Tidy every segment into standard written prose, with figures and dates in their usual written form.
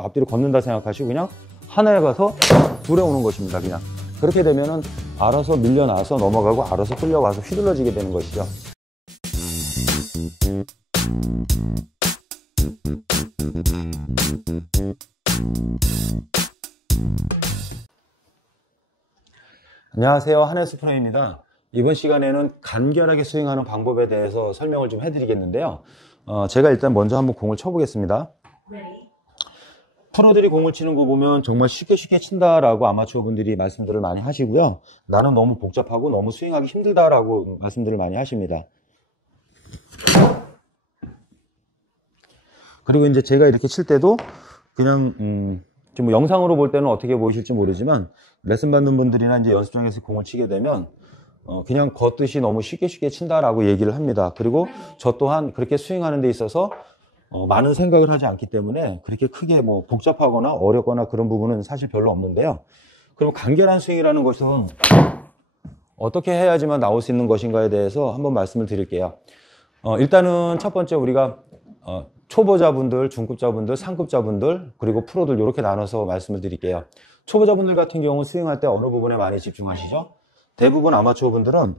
앞뒤로 걷는다 생각하시고 그냥 하나에 가서 둘에 오는 것입니다. 그냥 그렇게 되면은 알아서 밀려나서 넘어가고 알아서 끌려와서 휘둘러지게 되는 것이죠. 안녕하세요, 한혜수 프로입니다. 이번 시간에는 간결하게 스윙하는 방법에 대해서 설명을 좀 해드리겠는데요. 제가 일단 먼저 한번 공을 쳐보겠습니다. 프로들이 공을 치는 거 보면 정말 쉽게 친다라고 아마추어 분들이 말씀들을 많이 하시고요. 나는 너무 복잡하고 너무 스윙하기 힘들다라고 말씀들을 많이 하십니다. 그리고 이제 제가 이렇게 칠 때도 그냥 좀 영상으로 볼 때는 어떻게 보이실지 모르지만 레슨 받는 분들이나 이제 연습장에서 공을 치게 되면 그냥 걷듯이 너무 쉽게 친다라고 얘기를 합니다. 그리고 저 또한 그렇게 스윙하는 데 있어서 많은 생각을 하지 않기 때문에 그렇게 크게 뭐 복잡하거나 어렵거나 그런 부분은 사실 별로 없는데요. 그럼 간결한 스윙이라는 것은 어떻게 해야지만 나올 수 있는 것인가에 대해서 한번 말씀을 드릴게요. 일단은 첫 번째 우리가 초보자분들, 중급자분들, 상급자분들, 그리고 프로들 이렇게 나눠서 말씀을 드릴게요. 초보자분들 같은 경우 스윙할 때 어느 부분에 많이 집중하시죠? 대부분 아마추어 분들은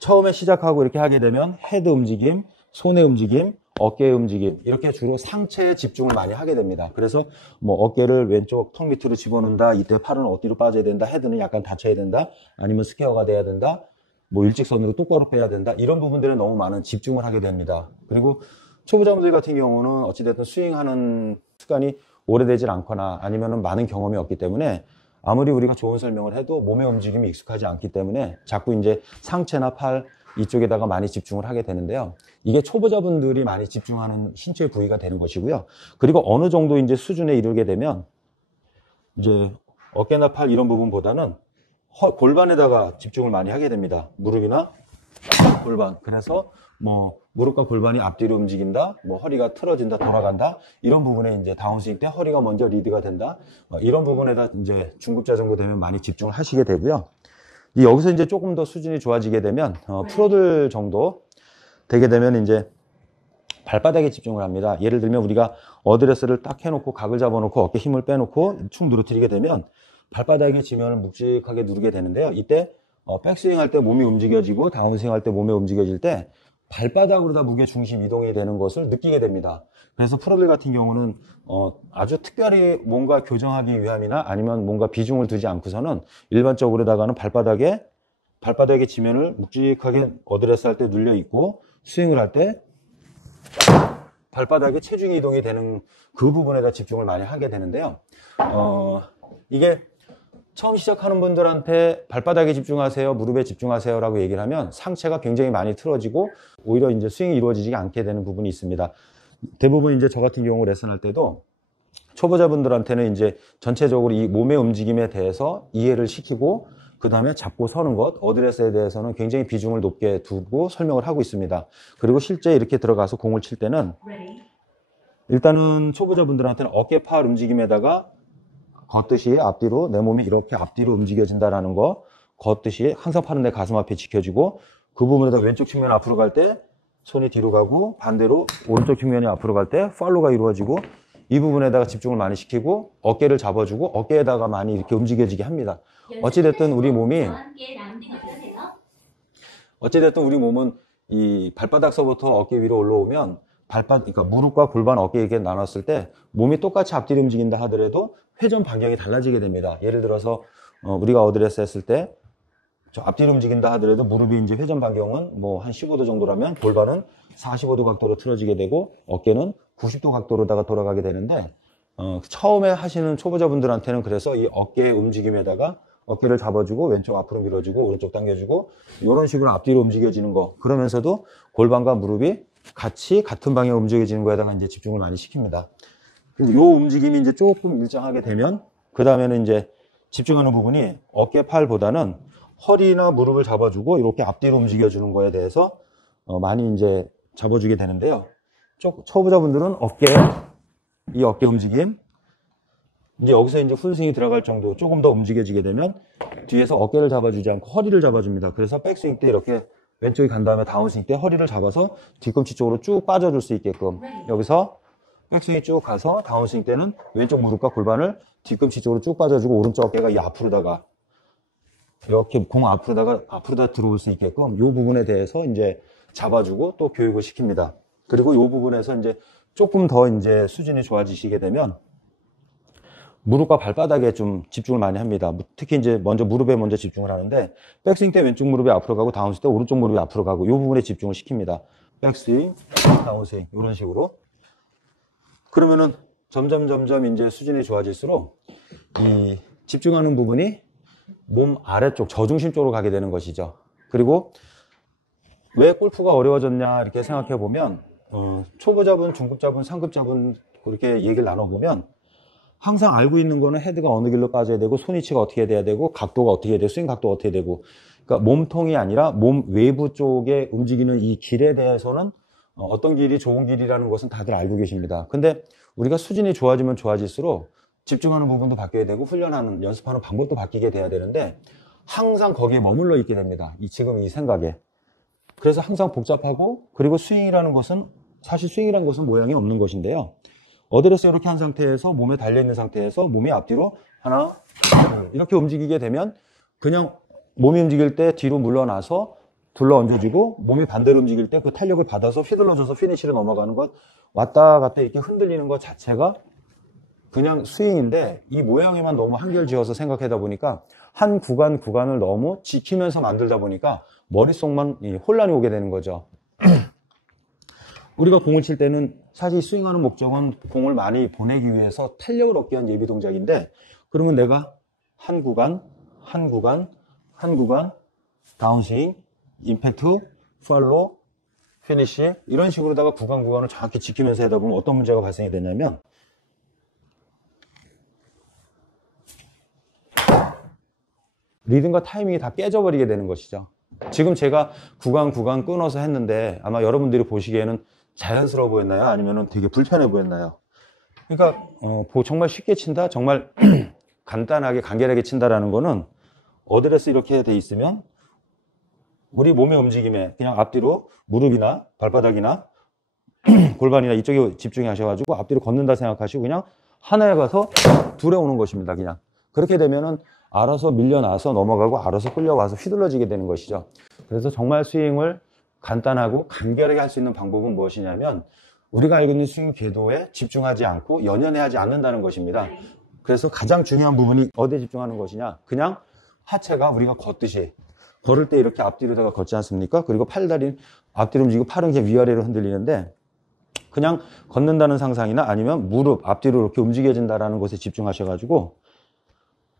처음에 시작하고 이렇게 하게 되면 헤드 움직임, 손의 움직임, 어깨의 움직임 이렇게 주로 상체에 집중을 많이 하게 됩니다. 그래서 뭐 어깨를 왼쪽 턱 밑으로 집어넣는다, 이때 팔은 어디로 빠져야 된다, 헤드는 약간 받쳐야 된다, 아니면 스퀘어가 돼야 된다, 뭐 일직선으로 똑바로 빼야 된다, 이런 부분들에 너무 많은 집중을 하게 됩니다. 그리고 초보자분들 같은 경우는 어찌됐든 스윙하는 습관이 오래되질 않거나 아니면 많은 경험이 없기 때문에 아무리 우리가 좋은 설명을 해도 몸의 움직임이 익숙하지 않기 때문에 자꾸 이제 상체나 팔 이쪽에다가 많이 집중을 하게 되는데요. 이게 초보자분들이 많이 집중하는 신체 부위가 되는 것이고요. 그리고 어느 정도 이제 수준에 이르게 되면 이제 어깨나 팔 이런 부분보다는 골반에다가 집중을 많이 하게 됩니다. 무릎이나 골반. 그래서 뭐 무릎과 골반이 앞뒤로 움직인다, 뭐 허리가 틀어진다, 돌아간다, 이런 부분에 이제 다운스윙 때 허리가 먼저 리드가 된다, 이런 부분에다 이제 중급자 정도 되면 많이 집중을 하시게 되고요. 여기서 이제 조금 더 수준이 좋아지게 되면 프로들 정도 되게 되면 이제 발바닥에 집중을 합니다. 예를 들면 우리가 어드레스를 딱 해놓고 각을 잡아놓고 어깨 힘을 빼놓고 축 누르뜨리게 되면 발바닥에 지면을 묵직하게 누르게 되는데요. 이때 백스윙 할 때 몸이 움직여지고 다운스윙 할 때 몸이 움직여질 때 발바닥으로 다 무게 중심 이동이 되는 것을 느끼게 됩니다. 그래서 프로들 같은 경우는 아주 특별히 뭔가 교정하기 위함이나 아니면 뭔가 비중을 두지 않고서는 일반적으로다가는 발바닥에 지면을 묵직하게 어드레스 할 때 눌려 있고 스윙을 할 때 발바닥에 체중 이동이 되는 그 부분에다 집중을 많이 하게 되는데요. 이게 처음 시작하는 분들한테 발바닥에 집중하세요, 무릎에 집중하세요 라고 얘기를 하면 상체가 굉장히 많이 틀어지고 오히려 이제 스윙이 이루어지지 않게 되는 부분이 있습니다. 대부분 이제 저 같은 경우 레슨할 때도 초보자분들한테는 이제 전체적으로 이 몸의 움직임에 대해서 이해를 시키고 그 다음에 잡고 서는 것, 어드레스에 대해서는 굉장히 비중을 높게 두고 설명을 하고 있습니다. 그리고 실제 이렇게 들어가서 공을 칠 때는 일단은 초보자분들한테는 어깨, 팔 움직임에다가 걷듯이 앞뒤로 내 몸이 이렇게 앞뒤로 움직여진다라는 거, 걷듯이 항상 팔은 내 가슴 앞에 지켜지고 그 부분에다 왼쪽 측면 앞으로 갈 때 손이 뒤로 가고 반대로 오른쪽 측면이 앞으로 갈 때 팔로우가 이루어지고 이 부분에다가 집중을 많이 시키고 어깨를 잡아주고 어깨에다가 많이 이렇게 움직여지게 합니다. 어찌됐든 우리 몸은 이 발바닥서부터 어깨 위로 올라오면 그러니까 무릎과 골반, 어깨 이렇게 나눴을 때 몸이 똑같이 앞뒤로 움직인다 하더라도 회전 반경이 달라지게 됩니다. 예를 들어서 우리가 어드레스 했을 때 저 앞뒤로 움직인다 하더라도 무릎이 이제 회전 반경은 뭐 한 15도 정도라면 골반은 45도 각도로 틀어지게 되고 어깨는 90도 각도로다가 돌아가게 되는데 처음에 하시는 초보자분들한테는 그래서 이 어깨 움직임에다가 어깨를 잡아주고 왼쪽 앞으로 밀어주고 오른쪽 당겨주고 이런 식으로 앞뒤로 움직여지는 거, 그러면서도 골반과 무릎이 같은 방향으로 움직여지는 거에다가 이제 집중을 많이 시킵니다. 그래서 이 움직임이 이제 조금 일정하게 되면 그 다음에는 이제 집중하는 부분이 어깨, 팔보다는 허리나 무릎을 잡아주고 이렇게 앞뒤로 움직여주는 거에 대해서 많이 이제 잡아주게 되는데요. 초보자분들은 이 어깨 움직임, 이제 여기서 이제 풀스윙이 들어갈 정도 조금 더 움직여지게 되면 뒤에서 어깨를 잡아주지 않고 허리를 잡아줍니다. 그래서 백스윙 때 이렇게 왼쪽이 간 다음에 다운스윙 때 허리를 잡아서 뒤꿈치 쪽으로 쭉 빠져줄 수 있게끔 여기서 백스윙이 쭉 가서 다운스윙 때는 왼쪽 무릎과 골반을 뒤꿈치 쪽으로 쭉 빠져주고 오른쪽 어깨가 이 앞으로다가 이렇게 공 앞으로다 들어올 수 있게끔 이 부분에 대해서 이제 잡아주고 또 교육을 시킵니다. 그리고 이 부분에서 이제 조금 더 이제 수준이 좋아지시게 되면 무릎과 발바닥에 좀 집중을 많이 합니다. 특히 이제 먼저 무릎에 먼저 집중을 하는데 백스윙 때 왼쪽 무릎이 앞으로 가고 다운스윙 때 오른쪽 무릎이 앞으로 가고 이 부분에 집중을 시킵니다. 백스윙, 다운스윙 이런 식으로. 그러면은 점점 이제 수준이 좋아질수록 이 집중하는 부분이 몸 아래쪽 저중심 쪽으로 가게 되는 것이죠. 그리고 왜 골프가 어려워졌냐 이렇게 생각해 보면 초보자분, 중급자분, 상급자분 그렇게 얘기를 나눠보면 항상 알고 있는 거는 헤드가 어느 길로 빠져야 되고 손위치가 어떻게 돼야 되고 각도가 어떻게 돼야 되고 스윙 각도가 어떻게 되고, 그러니까 몸통이 아니라 몸 외부 쪽에 움직이는 이 길에 대해서는 어떤 길이 좋은 길이라는 것은 다들 알고 계십니다. 근데 우리가 수준이 좋아지면 좋아질수록 집중하는 부분도 바뀌어야 되고 훈련하는 연습하는 방법도 바뀌게 돼야 되는데 항상 거기에 머물러 있게 됩니다. 지금 이 생각에. 그래서 항상 복잡하고, 그리고 스윙이라는 것은 사실 스윙이라는 것은 모양이 없는 것인데요. 어드레스 이렇게 한 상태에서 몸에 달려있는 상태에서 몸이 앞뒤로 하나 이렇게 움직이게 되면 그냥 몸이 움직일 때 뒤로 물러나서 둘러 얹어주고 몸이 반대로 움직일 때 그 탄력을 받아서 휘둘러줘서 피니시로 넘어가는 것, 왔다 갔다 이렇게 흔들리는 것 자체가 그냥 스윙인데 이 모양에만 너무 한결지어서 생각하다 보니까 한 구간을 너무 지키면서 만들다 보니까 머릿속만 혼란이 오게 되는 거죠. 우리가 공을 칠 때는 사실 스윙하는 목적은 공을 많이 보내기 위해서 탄력을 얻기 위한 예비 동작인데, 그러면 내가 한 구간, 다운스윙, 임팩트, 팔로우, 피니시 이런 식으로다가 구간을 정확히 지키면서 하다 보면 어떤 문제가 발생이 되냐면 리듬과 타이밍이 다 깨져버리게 되는 것이죠. 지금 제가 구간 끊어서 했는데 아마 여러분들이 보시기에는 자연스러워 보였나요? 아니면 되게 불편해 보였나요? 그러니까 정말 쉽게 친다, 정말 간단하게 간결하게 친다라는 거는 어드레스 이렇게 돼 있으면 우리 몸의 움직임에 그냥 앞뒤로 무릎이나 발바닥이나 골반이나 이쪽에 집중해 하셔가지고 앞뒤로 걷는다 생각하시고 그냥 하나에 가서 둘에 오는 것입니다. 그냥 그렇게 되면은 알아서 밀려나서 넘어가고 알아서 끌려와서 휘둘러지게 되는 것이죠. 그래서 정말 스윙을 간단하고 간결하게 할 수 있는 방법은 무엇이냐면 우리가 알고 있는 스윙 궤도에 집중하지 않고 연연해하지 않는다는 것입니다. 그래서 가장 중요한 부분이 어디에 집중하는 것이냐, 그냥 하체가 우리가 걷듯이 걸을 때 이렇게 앞뒤로다가 걷지 않습니까? 그리고 팔다리는 앞뒤로 움직이고 팔은 그냥 위아래로 흔들리는데 그냥 걷는다는 상상이나 아니면 무릎 앞뒤로 이렇게 움직여진다는 것에 집중하셔가지고,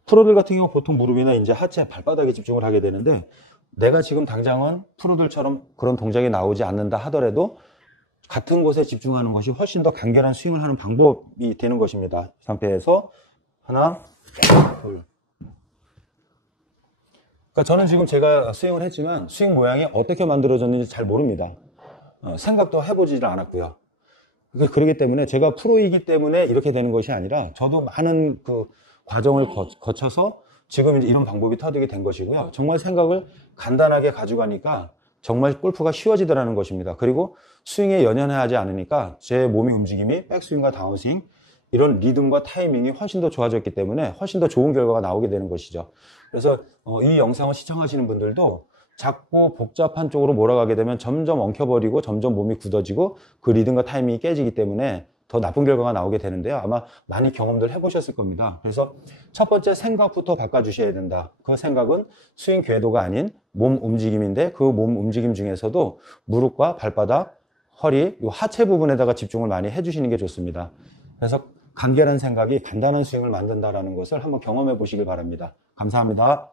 프로들 같은 경우 보통 무릎이나 이제 하체, 발바닥에 집중을 하게 되는데 내가 지금 당장은 프로들처럼 그런 동작이 나오지 않는다 하더라도 같은 곳에 집중하는 것이 훨씬 더 간결한 스윙을 하는 방법이 되는 것입니다. 이 상태에서 하나, 둘. 그러니까 저는 지금 제가 스윙을 했지만 스윙 모양이 어떻게 만들어졌는지 잘 모릅니다. 생각도 해보지를 않았고요. 그렇기 때문에 제가 프로이기 때문에 이렇게 되는 것이 아니라 저도 많은 그 과정을 거쳐서 지금 이제 이런 방법이 터득이 된 것이고요. 정말 생각을 간단하게 가져가니까 정말 골프가 쉬워지더라는 것입니다. 그리고 스윙에 연연하지 않으니까 제 몸의 움직임이 백스윙과 다운스윙 이런 리듬과 타이밍이 훨씬 더 좋아졌기 때문에 훨씬 더 좋은 결과가 나오게 되는 것이죠. 그래서 이 영상을 시청하시는 분들도 자꾸 복잡한 쪽으로 몰아가게 되면 점점 엉켜버리고 점점 몸이 굳어지고 그 리듬과 타이밍이 깨지기 때문에 더 나쁜 결과가 나오게 되는데요. 아마 많이 경험들 해보셨을 겁니다. 그래서 첫 번째 생각부터 바꿔주셔야 된다. 그 생각은 스윙 궤도가 아닌 몸 움직임인데 그 몸 움직임 중에서도 무릎과 발바닥, 허리, 이 하체 부분에다가 집중을 많이 해주시는 게 좋습니다. 그래서 간결한 생각이 단단한 스윙을 만든다는 것을 한번 경험해 보시길 바랍니다. 감사합니다.